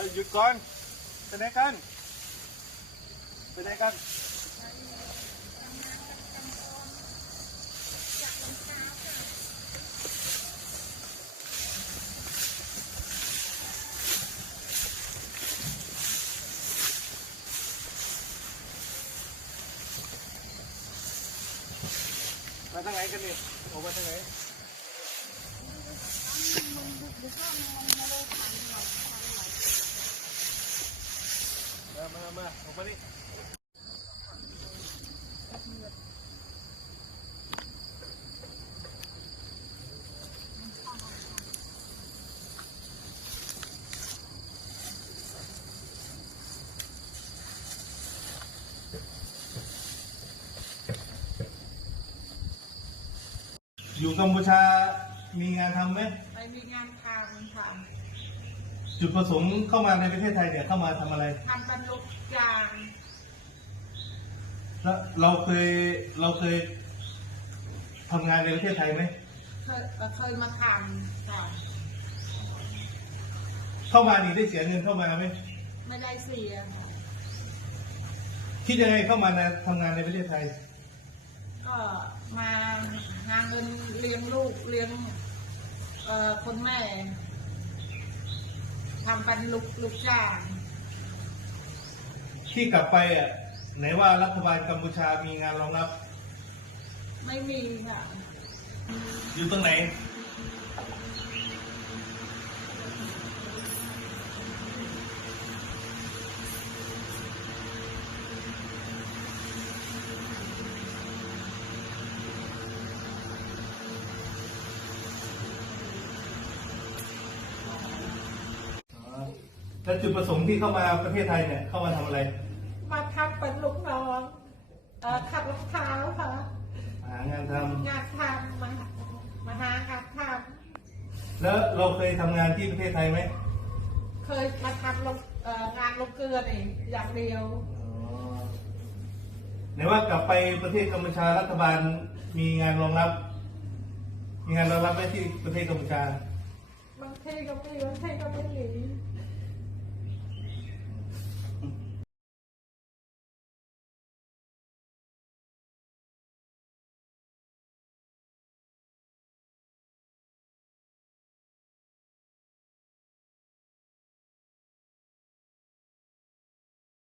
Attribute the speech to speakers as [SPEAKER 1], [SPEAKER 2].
[SPEAKER 1] อหยุดก่อนไปไหนกันไปไหนกันมาทางไหนกันนี่ออกมาทางไหน มามามาออกมานี่อยู่กัมพูชามีงานทำไหม
[SPEAKER 2] ไปมีงานทำค่ะ
[SPEAKER 1] จุดประสงค์เข้ามาในประเทศไทยเนี่ยเข้ามาทำอะไร
[SPEAKER 2] ทำบรรลุยาง
[SPEAKER 1] แล้วเราเคยเราเคยทำงานในประเทศไทยไหม
[SPEAKER 2] เคยเอ่อเคยมาทำค่ะ
[SPEAKER 1] เข้ามานี่ได้เสียเงินเข้ามาไหม
[SPEAKER 2] ไม่ได้เสียค่ะ
[SPEAKER 1] คิดยังไงเข้ามาในทำงานในประเทศไทย
[SPEAKER 2] ก็มาหาเงินเลี้ยงลูกเลี้ยงเอ่อคนแม่ ทำบรรลุลูกจ้าง
[SPEAKER 1] ที่กลับไปอะไหนว่ารัฐบาลกัมพูชามีงานรองรับ
[SPEAKER 2] ไม่มีค่ะ
[SPEAKER 1] อยู่ตรงไหน แล้วจุดประสงค์ที่เข้ามาประเทศไทยเนี่ยเข้ามาทำอะไร
[SPEAKER 2] มาทำเป็นลูกน้องเอ่อขับรองเท้าค่ะ
[SPEAKER 1] หางานทำ
[SPEAKER 2] งานทำมามาหางานท
[SPEAKER 1] แล้วเราเคยทำงานที่ประเทศไทยไหมำ
[SPEAKER 2] เคยมาทำลงเอ่องานลงเกลือนี่อย่างเดียว
[SPEAKER 1] ไหนว่ากลับไปประเทศกัมพูชารัฐบาลมีงานรองรับ มีงานรองรับไว้ที่ประเทศกัมพูชา
[SPEAKER 2] บางทีก็มีบางทีก็ไม่มี